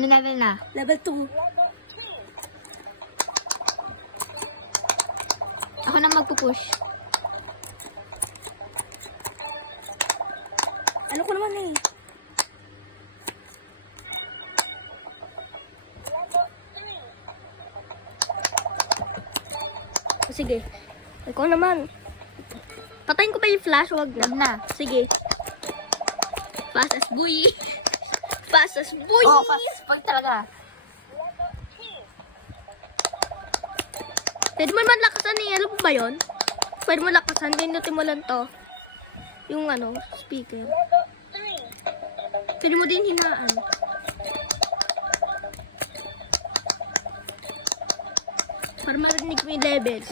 Ano level na? Level 2. Ako na magpupush. Ano ko naman eh. Sige. Ikaw naman. Patayin ko pa yung flash, wag na. Wag na. Sige. Fast as buy. Fast as buy. Oh, pag talaga. Pwede mo naman lakasan eh. Alam mo ba yun? Pwede mo lakasan. Pinutin mo lang to. Yung ano, speaker. Pwede mo din hinaan. Para marinig mo yung levels.